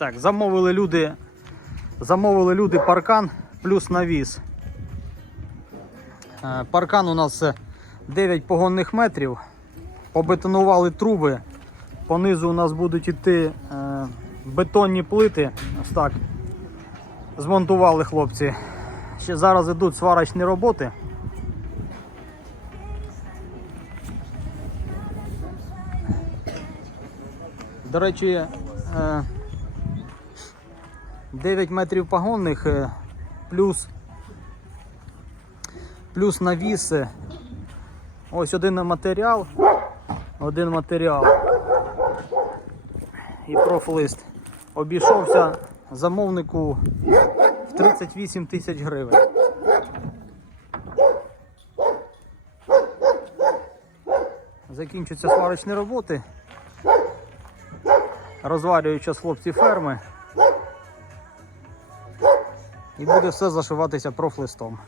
Так, замовили люди. Замовили люди паркан плюс навіс. Е, Паркан у нас е, 9 погонних метрів. Побетонували труби. Понизу у нас будуть іти е, бетонні плити. Ось так. Змонтували хлопці. Ще зараз йдуть сварочні роботи. До речі, е, 9 метрів погонних е, плюс, плюс навіси. Ось один матеріал, один матеріал і профлист. Обійшовся замовнику в 38 тисяч гривень. Закінчуються сварочні роботи. Розварюють час хлопці ферми. І буде все зашиватися профлистом.